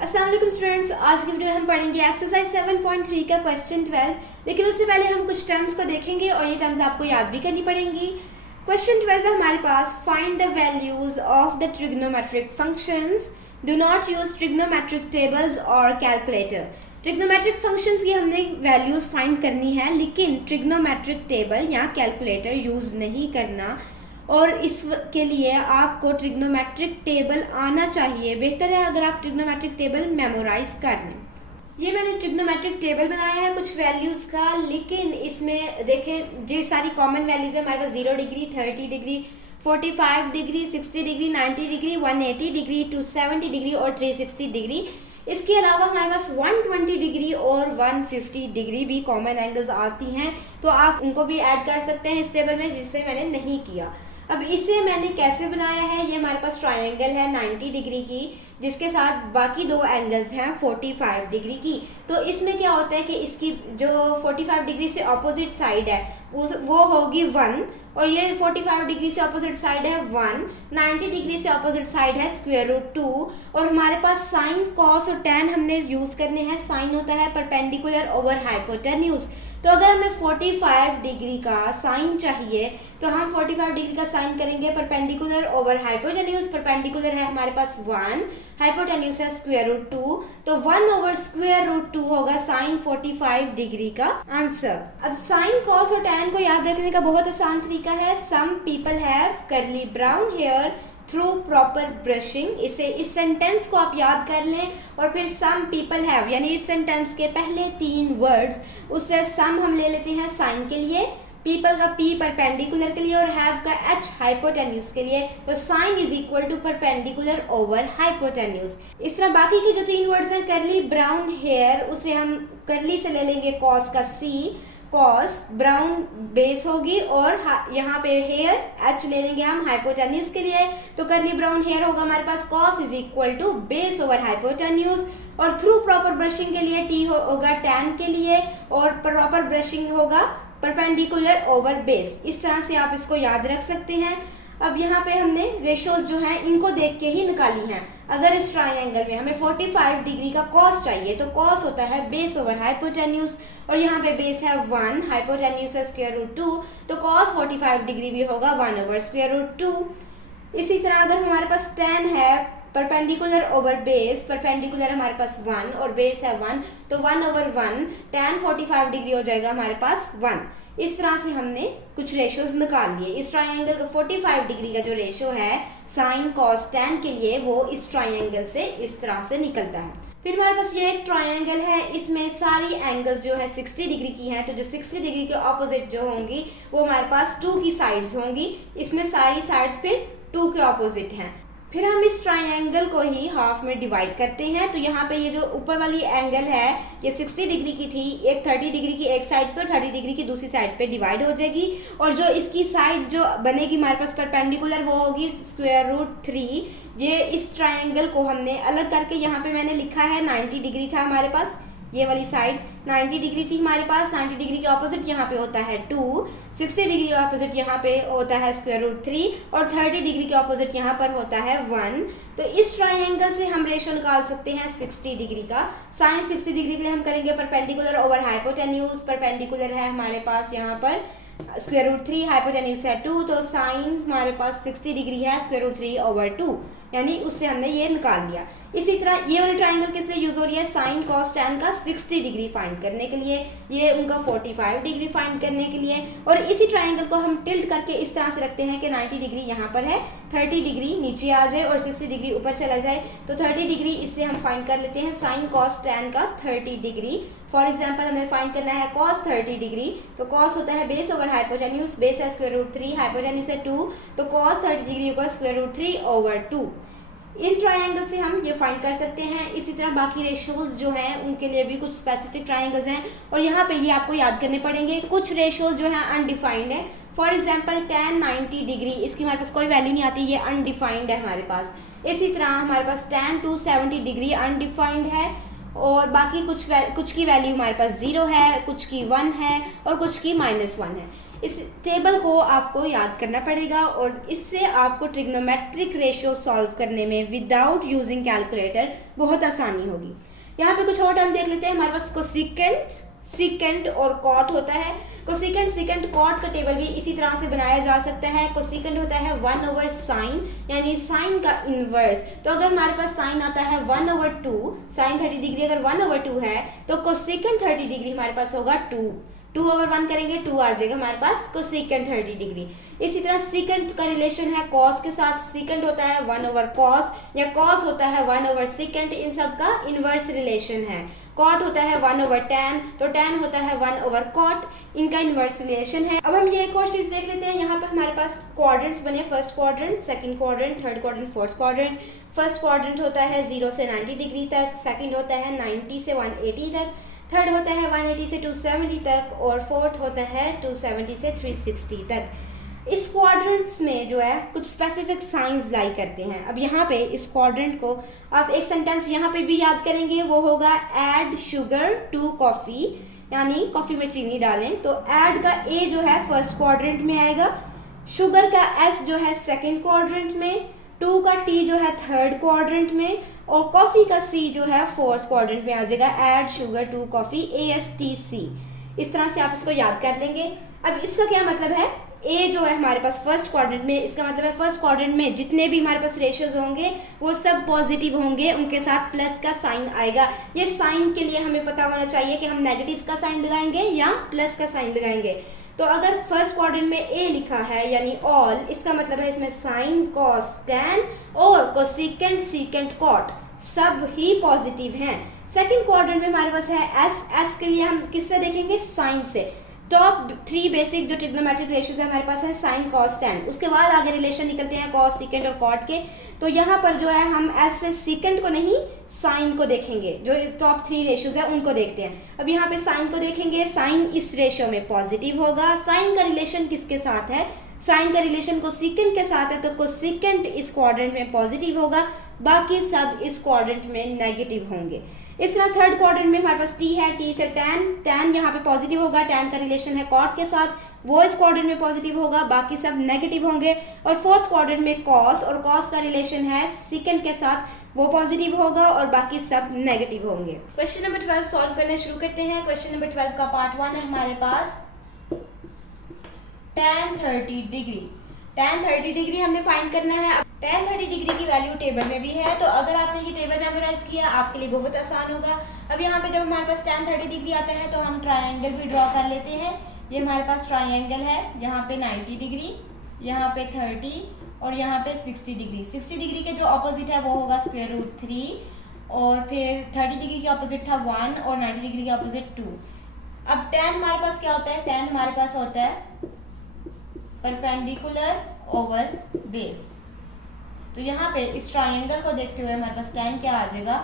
अस्सलाम वालेकुम स्टूडेंट्स, आज की वीडियो हम पढ़ेंगे एक्सरसाइज 7.3 का क्वेश्चन 12। लेकिन उससे पहले हम कुछ टर्म्स को देखेंगे और ये टर्म्स आपको याद भी करनी पड़ेंगी। क्वेश्चन 12 में हमारे पास find the values of the trigonometric functions, do not use trigonometric tables और कैलकुलेटर। ट्रिग्नोमेट्रिक फंक्शंस की हमने वैल्यूज फाइंड करनी है, लेकिन ट्रिग्नोमेट्रिक टेबल या कैलकुलेटर यूज नहीं करना। और इसके लिए आपको ट्रिग्नोमेट्रिक टेबल आना चाहिए। बेहतर है अगर आप ट्रिग्नोमेट्रिक टेबल मेमोराइज कर लें। ये मैंने ट्रिग्नोमेट्रिक टेबल बनाया है कुछ वैल्यूज़ का, लेकिन इसमें देखें जो सारी कॉमन वैल्यूज़ है हमारे पास 0 degree, 30 degree, 45 degree, 60 degree, 90 degree, 180 degree, 270 degree और 360 डिग्री। इसके अलावा हमारे पास 120 डिग्री और 150 डिग्री भी कॉमन एंगल्स आती हैं, तो आप उनको भी ऐड कर सकते हैं इस टेबल में, जिससे मैंने नहीं किया। अब इसे मैंने कैसे बनाया है, ये हमारे पास ट्रायंगल है 90 डिग्री की, जिसके साथ बाकी दो एंगल्स हैं 45 डिग्री की। तो इसमें क्या होता है कि इसकी जो 45 डिग्री से ऑपोजिट साइड है वो होगी 1, और ये 45 डिग्री से ऑपोजिट साइड है 1, 90 डिग्री से ऑपोजिट साइड है √2। और हमारे पास साइन, कॉस और टैन हमने यूज़ करने हैं। साइन होता है परपेंडिकुलर ओवर हाइपोटेन्यूज। तो अगर हमें 45 डिग्री का साइन चाहिए तो हम 45 डिग्री का साइन करेंगे परपेंडिकुलर ओवर हाइपोटेन्यूज। परपेंडिकुलर है हमारे पास 1, हाइपोटेन्यूज है √2, तो 1 ओवर √2 होगा साइन 45 डिग्री का आंसर। अब साइन, कॉस और टैन को याद रखने का बहुत आसान तरीका है। Some people have curly brown hair through proper brushing. इस सेंटेंस को आप याद कर लें और फिर सम पीपल हैव, यानी इस सेंटेंस के पहले 3 वर्ड्स, उससे सम हम ले लेते हैं साइन के लिए, पीपल का पी परपेंडिकुलर के लिए और हैव का एच हाइपोटेन्यूज के लिए। तो sine is equal to perpendicular over hypotenuse. इस तरह बाकी की जो 3 वर्ड्स हैं, करली ब्राउन हेयर, उसे हम करली से ले लेंगे कॉस का सी, कॉस ब्राउन बेस होगी, और यहाँ पे हेयर एच ले लेंगे हम हाइपोटेन्यूज के लिए। तो करली ब्राउन हेयर होगा हमारे पास cos is equal to base over hypotenuse. और थ्रू प्रॉपर ब्रशिंग के लिए टी होगा टैन के लिए, और प्रॉपर ब्रशिंग होगा परपेंडिकुलर ओवर बेस। इस तरह से आप इसको याद रख सकते हैं। अब यहाँ पे हमने रेशोज जो हैं इनको देख के ही निकाली हैं। अगर इस ट्रायंगल में हमें 45 डिग्री का कॉस चाहिए तो कॉस होता है बेस ओवर हाइपोटेन्यूज, और यहाँ पे बेस है 1, हाइपोटेन्यूज है √2, तो कॉस 45 डिग्री भी होगा 1 ओवर √2। इसी तरह अगर हमारे पास टैन है परपेंडिकुलर ओवर बेस, परपेंडिकुलर हमारे पास 1 और बेस है 1, तो 1 ओवर 1 टैन 45 डिग्री हो जाएगा हमारे पास 1। इस तरह से हमने कुछ रेशोज निकाल लिए। इस ट्रायंगल का 45 डिग्री का जो रेशो है साइन, कॉस, टैन के लिए, वो इस ट्रायंगल से इस तरह से निकलता है। फिर हमारे पास ये एक ट्रायंगल है, इसमें सारी एंगल्स जो है 60 डिग्री की हैं। तो जो 60 डिग्री के ऑपोजिट जो होंगी वो हमारे पास 2 की साइड्स होंगी। इसमें सारी साइड्स पे 2 के ऑपोजिट हैं। फिर हम इस ट्रायंगल को ही हाफ में डिवाइड करते हैं। तो यहाँ पे ये जो ऊपर वाली एंगल है ये 60 डिग्री की थी, एक 30 डिग्री की एक साइड पर, 30 डिग्री की दूसरी साइड पे डिवाइड हो जाएगी। और जो इसकी साइड जो बनेगी हमारे पास परपेंडिकुलर, वो होगी √3। ये इस ट्रायंगल को हमने अलग करके, यहाँ पे मैंने लिखा है 90 डिग्री था हमारे पास, ये वाली साइड 90 डिग्री थी हमारे पास। 90 डिग्री के ऑपोजिट यहाँ पे होता है 2, 60 डिग्री के ऑपोजिट यहाँ पे होता है √3, और 30 डिग्री के ऑपोजिट यहाँ पर होता है 1। तो इस ट्रायंगल से हम रेशो निकाल सकते हैं 60 डिग्री का। साइन 60 डिग्री के लिए हम करेंगे परपेंडिकुलर ओवर हाइपोटेन्यूज। परपेंडिकुलर है हमारे पास यहाँ पर √3, हाइपोटेन्यूज है 2, तो साइन हमारे पास 60 डिग्री है √3 ओवर 2, यानी उससे हमने ये निकाल लिया। इसी तरह ये वाली ट्रायंगल किस लिए यूज हो रही है, साइन, कॉस, टैन का 60 डिग्री फाइंड करने के लिए, ये उनका 45 डिग्री फाइंड करने के लिए। और इसी ट्रायंगल को हम टिल्ट करके इस तरह से रखते हैं कि 90 डिग्री यहाँ पर है, 30 डिग्री नीचे आ जाए और 60 डिग्री ऊपर चला जाए। तो 30 डिग्री इससे हम फाइंड कर लेते हैं साइन, कॉस, टैन का 30 डिग्री। फॉर एग्जाम्पल हमें फाइंड करना है कॉस 30 डिग्री, तो कॉस होता है बेस ओवर हाइपोटेन्यूज, बेस है √3, हाइपोटेन्यूज है 2, तो कॉस 30 डिग्री होगा √3 ओवर 2। इन ट्रायंगल से हम ये फाइंड कर सकते हैं। इसी तरह बाकी रेशोज जो हैं उनके लिए भी कुछ स्पेसिफिक ट्रायंगल्स हैं, और यहाँ पे ये आपको याद करने पड़ेंगे। कुछ रेशोज जो हैं अनडिफाइंड है। फॉर एग्जांपल टैन 90 डिग्री, इसकी हमारे पास कोई वैल्यू नहीं आती, ये अनडिफाइंड है हमारे पास। इसी तरह हमारे पास टैन 270 डिग्री अनडिफाइंड है, और बाकी कुछ की वैल्यू हमारे पास 0 है, कुछ की 1 है और कुछ की -1 है। इस टेबल को आपको याद करना पड़ेगा और इससे आपको ट्रिग्नोमेट्रिक रेशियो सॉल्व करने में विदाउट यूजिंग कैलकुलेटर बहुत आसानी होगी। यहाँ पे कुछ और टर्म देख लेते हैं। हमारे पास कोसिकेंट, सीकेंट और कॉट होता है। कोसिकेंट, सीकेंट, कॉट का टेबल भी इसी तरह से बनाया जा सकता है। कोसिकेंट होता है 1/sin, यानी साइन का इनवर्स। तो अगर हमारे पास साइन आता है 1/2, साइन 30 डिग्री अगर 1/2 है तो कोसिकेंट 30 डिग्री हमारे पास होगा 2/1 करेंगे 2 आ जाएगा हमारे पास कोसिकेंट 30 डिग्री। इसी तरह सीकेंट का रिलेशन है कॉस के साथ। सीकेंट होता है 1/cos या कॉस होता है 1/सीकेंट, इन सब का इनवर्स रिलेशन है। कॉट होता है 1/tan, तो tan होता है 1/cot, इनका इनवर्स रिलेशन है। अब हम ये एक और चीज़ देख लेते हैं। यहाँ पर हमारे पास क्वाड्रेंट्स बने, first quadrant, second quadrant, third quadrant, fourth quadrant. First quadrant होता है 0 से 90 डिग्री तक, सेकंड होता है 90 से 180 तक, थर्ड होता है 180 से 270 तक और फोर्थ होता है 270 से 360 तक। इस क्वाड्रेंट्स में जो है कुछ स्पेसिफिक साइंस लाई करते हैं। अब यहाँ पे इस क्वाड्रेंट को आप एक सेंटेंस यहाँ पे भी याद करेंगे, वो होगा ऐड शुगर टू कॉफ़ी, यानी कॉफ़ी में चीनी डालें। तो ऐड का ए जो है फर्स्ट क्वाड्रेंट में आएगा, शुगर का एस जो है सेकंड क्वाड्रेंट में, टू का टी जो है थर्ड क्वाड्रेंट में और कॉफ़ी का सी जो है फोर्थ क्वाड्रेंट में आ जाएगा। Add sugar to coffee, ASTC। इस तरह से आप इसको याद कर लेंगे। अब इसका क्या मतलब है, ए जो है हमारे पास फर्स्ट क्वाड्रेंट में, इसका मतलब है फर्स्ट क्वाड्रेंट में जितने भी हमारे पास रेशियोज होंगे वो सब पॉजिटिव होंगे, उनके साथ प्लस का साइन आएगा। ये साइन के लिए हमें पता होना चाहिए कि हम नेगेटिव का साइन लगाएंगे या प्लस का साइन लगाएंगे। तो अगर फर्स्ट क्वाड्रेंट में ए लिखा है यानी ऑल, इसका मतलब है इसमें साइन, कॉस, टैन और कोसिकेंट, सीकेंट, कॉट सब ही पॉजिटिव हैं। सेकंड क्वाड्रेंट में हमारे पास है एस के लिए हम किससे देखेंगे, साइन से। टॉप 3 बेसिक जो ट्रिग्नोमेट्रिक रेशियोज है हमारे पास है साइन, कॉस, टैन। उसके बाद आगे रिलेशन निकलते हैं कॉस, सीकेंट और कॉट के। तो यहाँ पर जो है हम एस से सीकेंट को नहीं साइन को देखेंगे, जो टॉप 3 रेशियोज है उनको देखते हैं। अब यहाँ पे साइन को देखेंगे, साइन इस रेशियो में पॉजिटिव होगा। साइन का रिलेशन किसके साथ है, साइन का रिलेशन कोसिकेंट के साथ है, तो कोसिकेंट इस क्वाड्रेंट में पॉजिटिव होगा, बाकी सब इस क्वाड्रेंट में नेगेटिव होंगे। इस तरह थर्ड क्वाड्रेंट में हमारे पास टी है, टी से टैन, टैन यहाँ पे पॉजिटिव होगा, टैन का रिलेशन है कॉट के साथ, वो इस क्वाड्रेंट में पॉजिटिव होगा, बाकी सब नेगेटिव होंगे। और फोर्थ क्वाड्रेंट में कॉस, और कॉस का रिलेशन है सीकेंट के साथ, वो पॉजिटिव होगा और बाकी सब नेगेटिव होंगे। क्वेश्चन नंबर 12 सॉल्व करना शुरू करते हैं। क्वेश्चन नंबर 12 का पार्ट 1 है हमारे पास tan 30 डिग्री। tan 30 डिग्री हमने फाइंड करना है। tan 30 डिग्री की वैल्यू टेबल में भी है, तो अगर आपने ये टेबल मेमोराइज किया आपके लिए बहुत आसान होगा। अब यहाँ पे जब हमारे पास tan 30 डिग्री आता है तो हम ट्रायंगल भी ड्रॉ कर लेते हैं। ये हमारे पास ट्रायंगल है, यहाँ पे 90 डिग्री, यहाँ पे 30 और यहाँ पे 60 डिग्री। 60 डिग्री के जो ऑपोजिट है वो होगा √3 और फिर 30 डिग्री के ऑपोजिट था 1 और 90 डिग्री के ऑपोजिट 2। अब tan हमारे पास क्या होता है, tan हमारे पास होता है परपेंडिकुलर ओवर बेस। तो यहाँ पे इस ट्रायंगल को देखते हुए हमारे पास tan क्या आ जाएगा,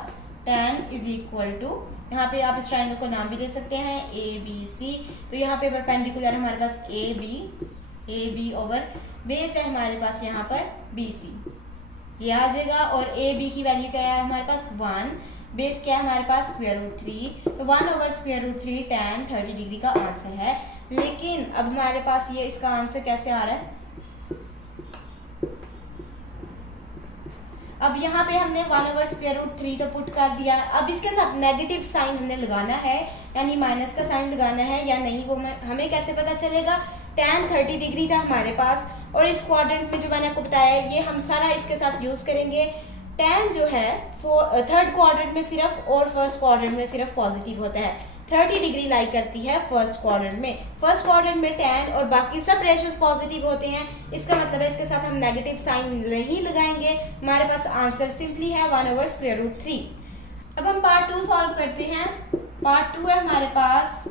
tan इज इक्वल टू, यहाँ पे आप इस ट्रायंगल को नाम भी दे सकते हैं ABC। तो यहाँ पे परपेंडिकुलर हमारे पास AB ओवर बेस है हमारे पास यहाँ पर BC, ये आ जाएगा। और AB की वैल्यू क्या है हमारे पास 1, बेस क्या है हमारे पास √3, तो 1/√3 tan 30 डिग्री का आंसर है। लेकिन अब हमारे पास ये इसका आंसर कैसे आ रहा है, अब यहाँ पे हमने 1/√3 तो पुट कर दिया। अब इसके साथ नेगेटिव साइन हमने लगाना है, यानी माइनस का साइन लगाना है या नहीं, वो हमें कैसे पता चलेगा। tan 30 डिग्री था हमारे पास और इस क्वाड्रेंट में जो मैंने आपको बताया ये हम सारा इसके साथ यूज़ करेंगे। tan जो है थर्ड क्वाड्रेंट में सिर्फ और फर्स्ट क्वाड्रेंट में सिर्फ पॉजिटिव होता है। 30 डिग्री लाई करती है फर्स्ट क्वाड्रेंट में। फर्स्ट क्वाड्रेंट में tan और बाकी सब रेशियोज पॉजिटिव होते हैं। इसका मतलब है इसके साथ हम नेगेटिव साइन नहीं लगाएंगे। हमारे पास आंसर सिंपली है 1/√3। अब हम पार्ट 2 सॉल्व करते हैं। पार्ट 2 है हमारे पास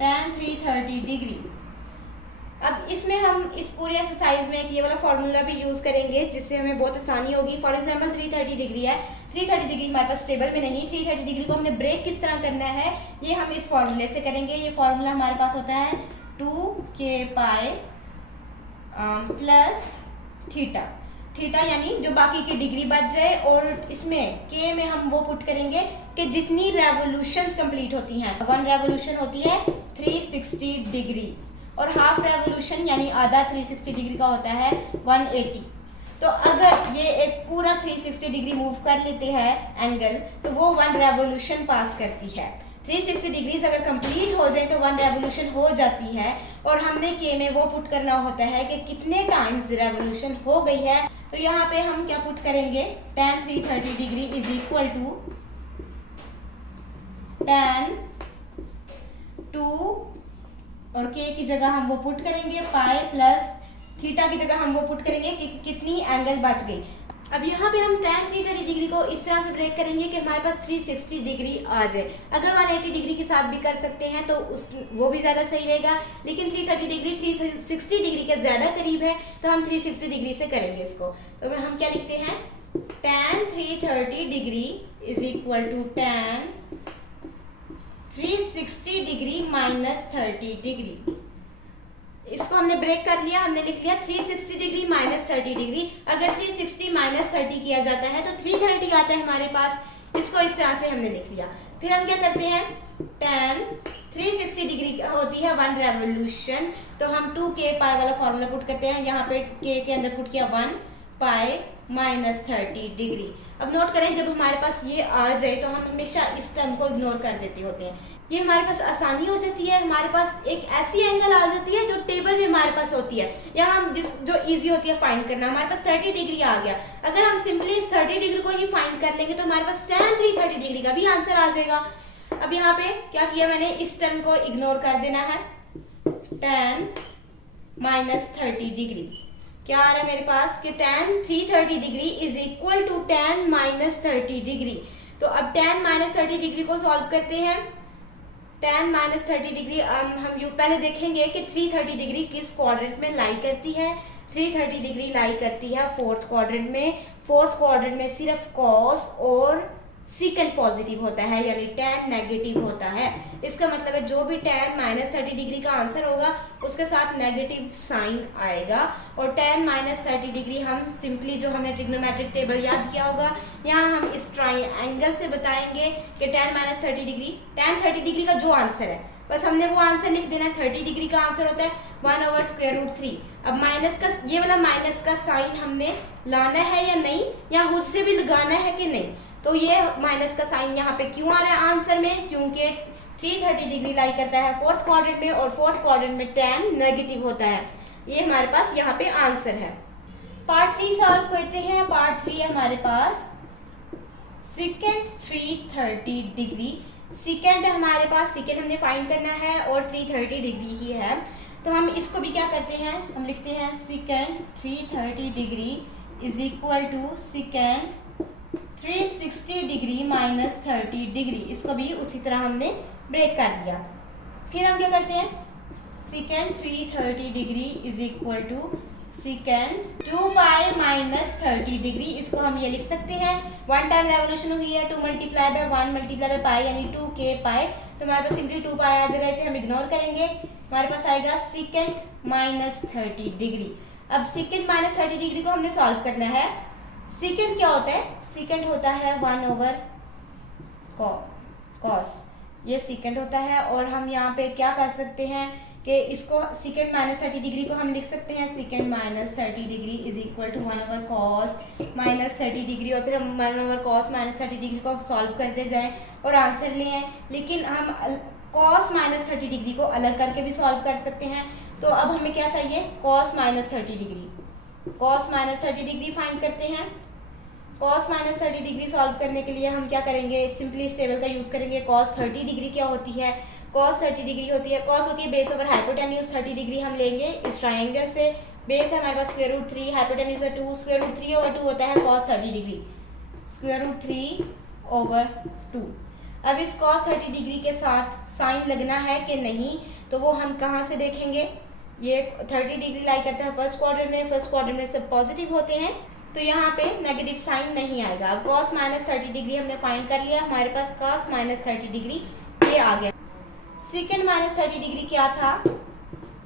tan 330 डिग्री। अब इसमें हम इस पूरे एक्सरसाइज में ये वाला फॉर्मूला भी यूज़ करेंगे जिससे हमें बहुत आसानी होगी। फॉर एग्जांपल 330 डिग्री है, 330 डिग्री हमारे पास टेबल में नहीं, 330 डिग्री को हमने ब्रेक किस तरह करना है ये हम इस फॉर्मूले से करेंगे। ये फॉर्मूला हमारे पास होता है 2k प्लस थीटा। थीटा यानी जो बाकी की डिग्री बच जाए और इसमें k में हम वो पुट करेंगे कि जितनी रेवोल्यूशंस कंप्लीट होती हैं। 1 रेवोल्यूशन होती है 360 डिग्री और हाफ रेवोल्यूशन यानी आधा 360 डिग्री का होता है 180। तो अगर ये एक पूरा 360 डिग्री मूव कर लेते हैं एंगल, तो वो 1 रेवोल्यूशन पास करती है। 360 डिग्रीज अगर कंप्लीट हो जाए तो 1 रेवोल्यूशन हो जाती है, और हमने के में वो पुट करना होता है कि कितने टाइम्स रेवोल्यूशन हो गई है। तो यहाँ पे हम क्या पुट करेंगे, tan 330 degree is equal to tan 2, और के की जगह हम वो पुट करेंगे पाई प्लस थीटा की जगह हम वो पुट करेंगे कि कितनी एंगल बच गई। अब यहाँ पे हम tan 330 डिग्री को इस तरह से ब्रेक करेंगे कि हमारे पास 360 डिग्री आ जाए। अगर 180 डिग्री के साथ भी कर सकते हैं तो वो भी ज़्यादा सही रहेगा, लेकिन 330 डिग्री 360 डिग्री के ज़्यादा करीब है, तो हम 360 डिग्री से करेंगे इसको। तो हम क्या लिखते हैं, tan 330 degree is equal to tan 360 degree minus 30 degree. इसको हमने ब्रेक कर लिया, हमने लिख लिया 360 डिग्री माइनस 30 डिग्री। अगर 360 माइनस 30 किया जाता है तो 330 आता है हमारे पास। इसको इस तरह से हमने लिख लिया। फिर हम क्या करते हैं, tan 360 डिग्री होती है 1 रेवोल्यूशन, तो हम 2k पाई वाला फॉर्मूला पुट करते हैं। यहाँ पे k के अंदर पुट किया 1 पाई माइनस 30 डिग्री। अब नोट करें, जब हमारे पास ये आ जाए तो हम हमेशा इस टर्म को इग्नोर कर देते होते हैं। ये हमारे पास आसानी हो जाती है, हमारे पास एक ऐसी एंगल आ जाती है जो टेबल में हमारे पास होती है, या हम जो इजी होती है फाइंड करना। हमारे पास 30 डिग्री आ गया, अगर हम सिंपली इस 30 डिग्री को ही फाइंड कर लेंगे तो हमारे पास tan 330 डिग्री का भी आंसर आ जाएगा। अब यहाँ पे क्या किया मैंने, इस टर्म को इग्नोर कर देना है। tan माइनस 30 डिग्री क्या आ रहा है मेरे पास कि tan 330 degree is equal to tan minus 30 degree. तो अब tan माइनस 30 डिग्री को सॉल्व करते हैं। tan माइनस 30 डिग्री हम पहले देखेंगे कि 330 डिग्री किस क्वाड्रेंट में लाई करती है। 330 डिग्री लाई करती है 4th क्वाड्रेंट में। 4th क्वाड्रेंट में सिर्फ cos और सीकेंट पॉजिटिव होता है, यानी tan नेगेटिव होता है। इसका मतलब है जो भी tan माइनस 30 डिग्री का आंसर होगा उसके साथ नेगेटिव साइन आएगा। और tan माइनस 30 डिग्री हम सिंपली जो हमने ट्रिग्नोमेट्रिक टेबल याद किया होगा, यहाँ हम इस ट्राइंगल से बताएंगे कि tan minus 30 degree, tan 30 degree का जो आंसर है बस हमने वो आंसर लिख देना है। 30 डिग्री का आंसर होता है 1/√3। अब माइनस का, ये वाला माइनस का साइन हमने लाना है या नहीं, या खुद से भी लगाना है कि नहीं। तो ये माइनस का साइन यहाँ पे क्यों आ रहा है आंसर में, क्योंकि 330 डिग्री लाई करता है 4th क्वाड्रेंट में, और 4th क्वाड्रेंट में tan नेगेटिव होता है। ये हमारे पास यहाँ पे आंसर है। पार्ट 3 सॉल्व करते हैं। पार्ट 3 है हमारे पास सेकेंड 330 डिग्री। सेकेंड हमारे पास, सेकेंड हमने फाइंड करना है और 330 डिग्री ही है, तो हम इसको भी क्या करते हैं, हम लिखते हैं second 330 degree is equal to second 360 degree minus 30 degree. इसको भी उसी तरह हमने ब्रेक कर लिया। फिर हम क्या करते हैं, second 330 degree is equal to second 2 pi minus 30 degree. इसको हम ये लिख सकते हैं, 1 टाइम रेवोल्यूशन हुई है, 2 multiply by 1 multiply by pi यानी 2k पाई। तो हमारे पास सिंपली 2 पाई आ जाएगा, इसे हम इग्नोर करेंगे। हमारे पास आएगा सेकेंड माइनस 30 डिग्री। अब सेकेंड माइनस 30 डिग्री को हमने सॉल्व करना है। सेकेंड क्या होता है, सेकेंड होता है 1/cos, ये सेकेंड होता है। और हम यहाँ पे क्या कर सकते हैं कि इसको सेकेंड माइनस 30 डिग्री को हम लिख सकते हैं second minus 30 degree is equal to 1/cos minus 30 degree, और फिर हम 1/cos माइनस 30 डिग्री को सॉल्व करते जाएं और आंसर ले आएं। लेकिन हम cos माइनस 30 डिग्री को अलग करके भी सॉल्व कर सकते हैं। तो अब हमें क्या चाहिए, cos minus 30 degree, cos minus 30 degree find करते हैं। cos माइनस 30 डिग्री सॉल्व करने के लिए हम क्या करेंगे, सिंपली इस टेबल का यूज़ करेंगे। cos 30 डिग्री क्या होती है, cos 30 डिग्री होती है, cos होती है बेस ओवर हाइपोटेन्यूज। 30 डिग्री हम लेंगे इस ट्राइंगल से, बेस है हमारे पास √3, हाइपोटेन्यूज है 2, √3/2 होता है cos 30 डिग्री, √3/2। अब इस cos 30 डिग्री के साथ साइन लगना है कि नहीं, तो वो हम कहाँ से देखेंगे। ये 30 डिग्री लाई करता है फर्स्ट क्वाड्रेंट में, फर्स्ट क्वाड्रेंट में सब पॉजिटिव होते हैं, तो यहाँ पे नेगेटिव साइन नहीं आएगा। अब cos माइनस 30 डिग्री हमने फाइंड कर लिया, हमारे पास cos माइनस 30 डिग्री ये आ गया। सेकेंड माइनस 30 डिग्री क्या था,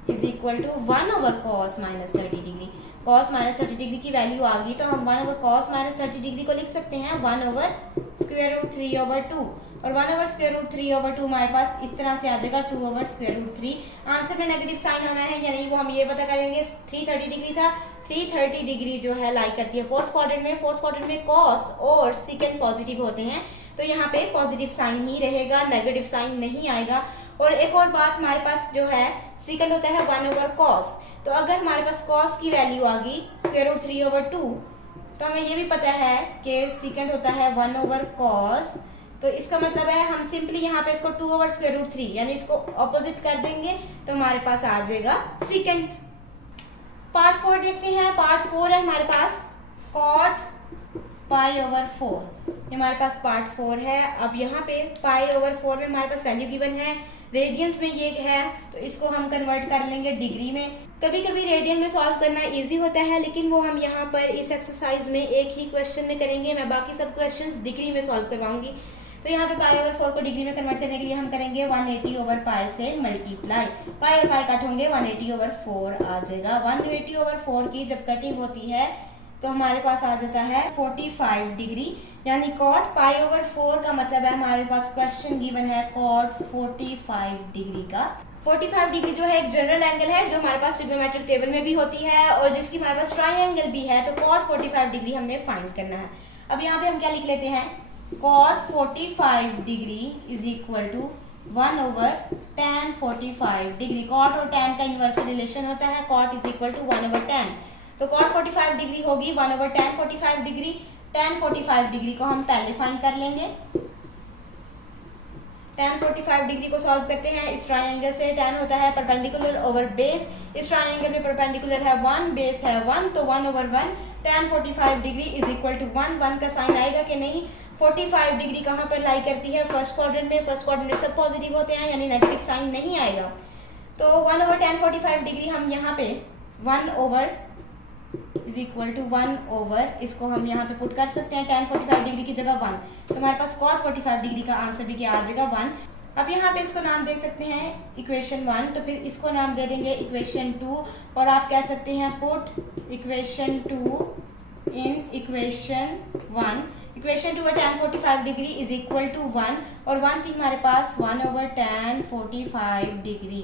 is equal to 1/cos minus 30 degree. cos minus 30 degree की वैल्यू आ गई, तो हम 1/cos माइनस 30 डिग्री को लिख सकते हैं 1/cos स्क्वायर रूट 3/2 और 1/√3/2 हमारे पास इस तरह से आ जाएगा 2/√3। आंसर में नेगेटिव साइन आना है यानी वो हम ये पता करेंगे 330 डिग्री था। 330 डिग्री जो है लाई करती है फोर्थ क्वाड्रेंट में। फोर्थ क्वाड्रेंट में कॉस और सेकेंड पॉजिटिव होते हैं, तो यहाँ पे पॉजिटिव साइन ही रहेगा, नेगेटिव साइन नहीं आएगा। और एक और बात, हमारे पास जो है सेकेंड होता है 1/cos, तो अगर हमारे पास cos की वैल्यू आ गई √3/2, तो हमें ये भी पता है कि सेकेंड होता है 1/cos, तो इसका मतलब है हम सिंपली यहाँ पे इसको 2/√3 यानी इसको ऑपोजिट कर देंगे तो हमारे पास आ जाएगा सेकेंड। पार्ट 4 देखते हैं। पार्ट 4 है हमारे पास cot π/4, ये हमारे पास पार्ट 4 है। अब यहाँ पे π/4 में हमारे पास वैल्यू गिवन है, रेडियंस में ये है, तो इसको हम कन्वर्ट कर लेंगे डिग्री में। कभी कभी रेडियन में सॉल्व करना इजी होता है, लेकिन वो हम यहाँ पर इस एक्सरसाइज में एक ही क्वेश्चन में करेंगे। मैं बाकी सब क्वेश्चंस डिग्री में सॉल्व करवाऊंगी। तो यहाँ पे π/4 को डिग्री में कन्वर्ट करने के लिए हम करेंगे 180/π से मल्टीप्लाई। पाई और पाई कट होंगे 180/4 आ जाएगा। 180/4 की जब कटिंग होती है तो हमारे पास आ जाता है 45 डिग्री, यानी cot π/4 का मतलब है हमारे पास क्वेश्चन गिवन है cot 45 डिग्री का। 45 डिग्री जो है एक जनरल एंगल है जो हमारे पास ट्रिग्नोमेट्रिक टेबल में भी होती है और जिसकी हमारे पास ट्राइंगल भी है, तो cot 45 डिग्री हमने फाइंड करना है। अब यहाँ पे हम क्या लिख लेते हैं, cot 45 degree is equal to 1/tan 45 degree. cot और tan का इनवर्स रिलेशन होता है, cot is equal to 1/tan, तो cot 45 डिग्री होगी 1/tan 45 डिग्री। tan 45 डिग्री को हम पहले फाइंड कर लेंगे। tan 45 डिग्री को सॉल्व करते हैं इस ट्राइंगल से। tan होता है परपेंडिकुलर ओवर बेस, इस ट्राइंगल में परपेंडिकुलर है 1, बेस है 1, तो 1/1 tan 45 degree is equal to 1 का साइन आएगा कि नहीं। 45 डिग्री कहाँ पर लाई करती है, फर्स्ट क्वाड्रेंट में। फर्स्ट क्वाड्रेंट में सब पॉजिटिव होते हैं यानी नेगेटिव साइन नहीं आएगा। तो 1/tan 45 डिग्री हम यहाँ पे 1 इज इक्वल टू 1 इसको हम यहाँ पे पुट कर सकते हैं tan 45 डिग्री की जगह 1, तो हमारे पास cot 45 डिग्री का आंसर भी क्या आ जाएगा 1। अब यहाँ पे इसको नाम दे सकते हैं इक्वेशन 1, तो फिर इसको नाम दे देंगे इक्वेशन 2, और आप कह सकते हैं put equation 2 in equation 1। Equation 2 tan 45 degree is equal to 1, और 1 थी हमारे पास 1/tan 45 डिग्री,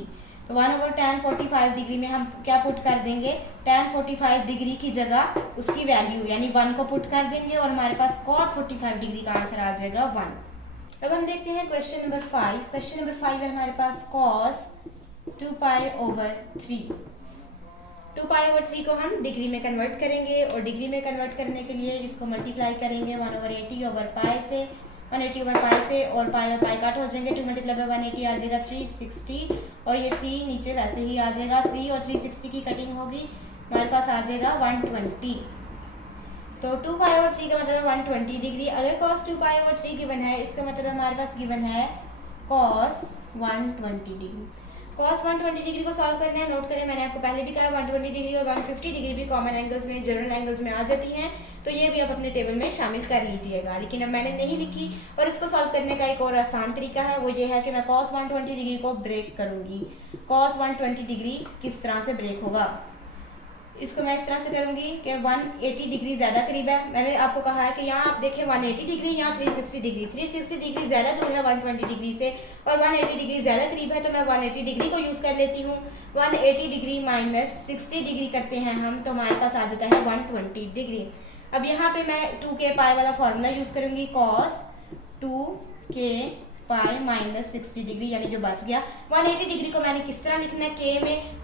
तो 1/tan 45 डिग्री में हम क्या पुट कर देंगे, tan 45 डिग्री की जगह उसकी वैल्यू यानी 1 को पुट कर देंगे और हमारे पास cot 45 डिग्री का आंसर आ जाएगा 1। अब हम देखते हैं क्वेश्चन नंबर 5। क्वेश्चन नंबर 5 है हमारे पास cos 2π/3। 2π/3 को हम डिग्री में कन्वर्ट करेंगे और डिग्री में कन्वर्ट करने के लिए इसको मल्टीप्लाई करेंगे 1/80/π से, 180/π से, और पाई और पाई कट हो जाएंगे। 2 × 180 आ जाएगा 360, और ये 3 नीचे वैसे ही आ जाएगा। 3 और 360 की कटिंग होगी, हमारे पास आ जाएगा 120। तो 2π/3 का मतलब है 120 डिग्री। अगर cos 2π/3 गिवन है, इसका मतलब हमारे पास गिवन है cos 120 डिग्री। cos 120 डिग्री को सॉल्व करना है, नोट करें मैंने आपको पहले भी कहा 120 डिग्री और 150 डिग्री भी कॉमन एंगल्स में, जनरल एंगल्स में आ जाती हैं, तो ये भी आप अपने टेबल में शामिल कर लीजिएगा। लेकिन अब मैंने नहीं लिखी, और इसको सॉल्व करने का एक और आसान तरीका है, वो ये है कि मैं cos 120 डिग्री को ब्रेक करूँगी। cos 120 डिग्री किस तरह से ब्रेक होगा, इसको मैं इस तरह से करूँगी कि 180 डिग्री ज़्यादा करीब है। मैंने आपको कहा है कि यहाँ आप देखें 180 डिग्री, यहाँ 360 डिग्री। 360 डिग्री ज़्यादा दूर है 120 डिग्री से, और 180 डिग्री ज़्यादा करीब है, तो मैं 180 डिग्री को यूज़ कर लेती हूँ। 180 डिग्री माइनस 60 डिग्री करते हैं हम, तो हमारे पास आ जाता है 120 डिग्री। अब यहाँ पे मैं 2k पाई वाला फार्मूला यूज़ करूँगी, cos 2k pi minus 60 degree, यानी जो बच गया। 180 डिग्री को मैंने किस तरह लिखना है,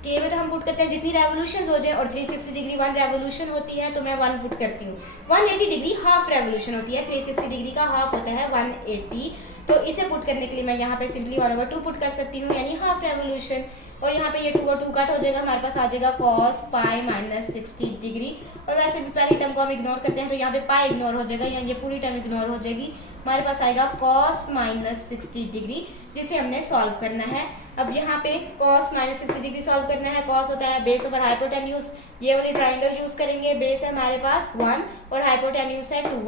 k में तो हम पुट करते हैं जितनी रेवोल्यूशन हो जाए, और 360 डिग्री 1 रेवोल्यूशन होती है, तो मैं 1 पुट करती हूँ। 180 डिग्री हाफ रेवोल्यूशन होती है, 360 डिग्री का हाफ होता है 180, तो इसे पुट करने के लिए मैं यहाँ पे सिंपली 1/2 पुट कर सकती हूँ, यानी हाफ रेवोल्यूशन। और यहाँ पे ये 2 और 2 कट हो जाएगा, हमारे पास आ जाएगा cos पाई माइनस 60 डिग्री। और वैसे भी पहली टर्म को हम इग्नोर करते हैं, तो यहाँ पे पाई इग्नोर हो जाएगा, या ये पूरी टर्म इग्नोर हो जाएगी। हमारे पास आएगा cos माइनस 60 डिग्री, जिसे हमने सॉल्व करना है। अब यहाँ पे cos माइनस 60 डिग्री सॉल्व करना है। cos होता है बेस ओवर हाइपोटेन्यूज, ये वाली ट्राइंगल यूज करेंगे। बेस है हमारे पास 1 और हाइपोटेन्यूज है 2,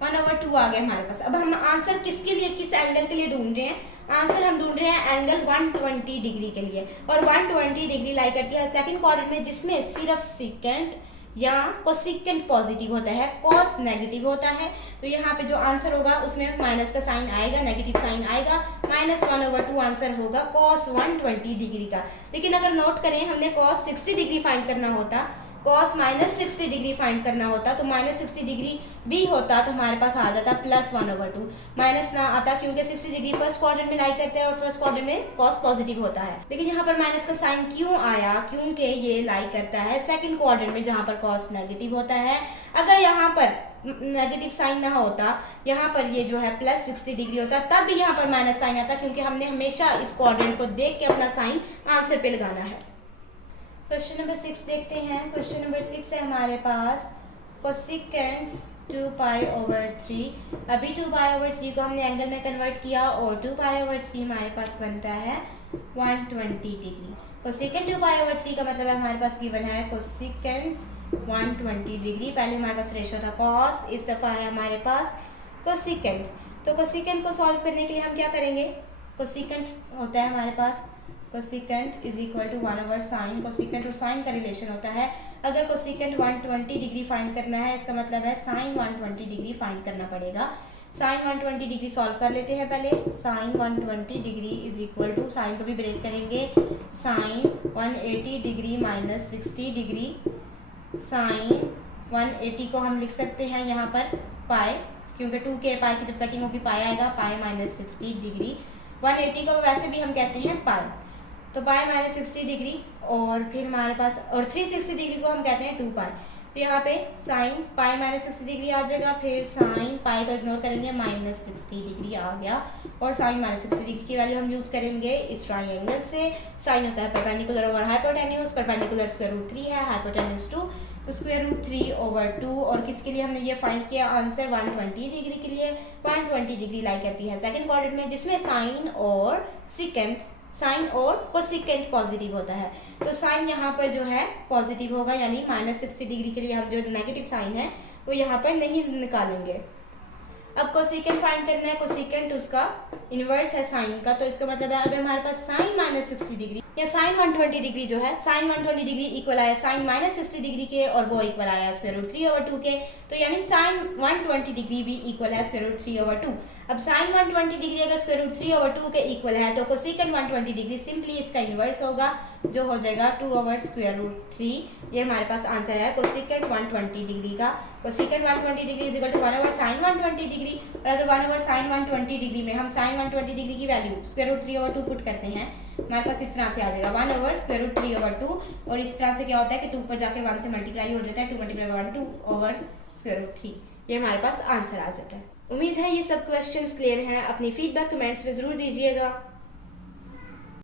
1/2 आ गया हमारे पास। अब हम आंसर किसके लिए, किस एंगल के लिए ढूंढ रहे हैं, आंसर हम ढूंढ रहे हैं एंगल 120 डिग्री के लिए, और 120 डिग्री लाई करती है सेकंड क्वाड्रेंट में, जिसमें सिर्फ सेकंड या कोसिकेंट पॉजिटिव होता है, कॉस नेगेटिव होता है। तो यहाँ पे जो आंसर होगा उसमें माइनस का साइन आएगा, नेगेटिव साइन आएगा, -1/2 आंसर होगा कॉस 120 डिग्री का। लेकिन अगर नोट करें हमने कॉस 60 डिग्री फाइंड करना होता, कॉस -60 डिग्री फाइंड करना होता, तो -60 डिग्री भी होता तो हमारे पास आ जाता +1/2, माइनस ना आता क्योंकि 60 डिग्री फर्स्ट क्वाड्रेंट में लाई करते हैं और फर्स्ट क्वाड्रेंट में कॉस पॉजिटिव होता है। लेकिन यहाँ पर माइनस का साइन क्यों आया, क्योंकि ये लाई करता है सेकंड क्वाड्रेंट में जहाँ पर कॉस नेगेटिव होता है। अगर यहाँ पर नेगेटिव साइन ना होता, यहाँ पर ये जो है +60 डिग्री होता, तब भी यहाँ पर माइनस साइन आता, क्योंकि हमने हमेशा इस क्वाड्रेंट को देख के अपना साइन आंसर पे लगाना है। क्वेश्चन नंबर 6 देखते हैं। क्वेश्चन नंबर 6 है हमारे पास कोसिकेंट 2π/3। अभी 2π/3 को हमने एंगल में कन्वर्ट किया और 2π/3 हमारे पास बनता है 120 डिग्री। कोसिकेंट 2π/3 का मतलब है हमारे पास गिवन है कोसिकेंट 120 डिग्री। पहले हमारे पास रेशो था कॉस, इस दफ़ा है हमारे पास कोसिकेंट। तो कोसिकेंट को सॉल्व करने के लिए हम क्या करेंगे, कोसिकेंट होता है हमारे पास cosecant is equal to 1/sin। Cosecant और साइन का रिलेशन होता है। अगर कोसिकेंट 120 डिग्री फाइंड करना है, इसका मतलब है साइन 120 डिग्री फाइंड करना पड़ेगा। साइन 120 डिग्री सॉल्व कर लेते हैं पहले। Sine 120 degree is equal to, sine को भी ब्रेक करेंगे, साइन 180 डिग्री -60 डिग्री। साइन 180 को हम लिख सकते हैं यहाँ पर पाई, क्योंकि 2 के पाई की जब कटिंग होगी पाई आएगा, पाई -60 डिग्री। 180 को वैसे भी हम कहते हैं पाई, तो पाई -60 डिग्री और फिर हमारे पास, और 360 डिग्री को हम कहते हैं 2 पाई। तो यहाँ पे साइन पाई -60 डिग्री आ जाएगा, फिर साइन पाई को इग्नोर करेंगे, -60 डिग्री आ गया। और साइन -60 डिग्री की वैल्यू हम यूज़ करेंगे इस ट्राइंगल से। साइन होता है परपेंडिकुलर ओवर हाइपोटेन्यूज, परपेंडिकुलर √3 है, हाइपोटेन्यूज 2, तो √3/2। और किसके लिए हमने ये फाइंड किया आंसर, 120 डिग्री के लिए। 120 डिग्री लाई करती है सेकंड क्वाड्रेंट में, जिसमें साइन और सिकेंट, साइन और कोसिकेंट पॉजिटिव होता है। तो साइन यहाँ पर जो है पॉजिटिव होगा, यानी -60 डिग्री के लिए हम जो नेगेटिव साइन है वो यहाँ पर नहीं निकालेंगे। अब कोसिकेंट फाइंड करना है, कोसिकेंट उसका इन्वर्स है साइन का, तो इसका मतलब है अगर हमारे पास साइन -60 डिग्री या साइन 120 डिग्री जो है, साइन 120 डिग्री इक्वल आया साइन -60 डिग्री के और वो इक्वल आया √3/2 के, तो यानी साइन 120 डिग्री भी इक्वल है √3/2। अब साइन 120 डिग्री अगर √3/2 के इक्वल है तो कोसिकेंट 120 डिग्री सिंपली इसका इन्वर्स होगा, जो हो जाएगा 2/√3। ये हमारे पास आंसर है कोसिकेंट 120 डिग्री का। Cosecant 120 degree is equal to 1/sin 120 degree. और अगर 1/sin 120 डिग्री में हम sin 120 डिग्री की वैल्यू √3/2 पुट करते हैं, हमारे पास इस तरह से आ जाएगा 1/√3/2। और इस तरह से क्या होता है कि 2 पर जाके 1 से मल्टीप्लाई हो जाता है, 2 × 1 2/√3। ये हमारे पास आंसर आ जाता है। उम्मीद है ये सब क्वेश्चंस क्लियर हैं। अपनी फीडबैक कमेंट्स में ज़रूर दीजिएगा।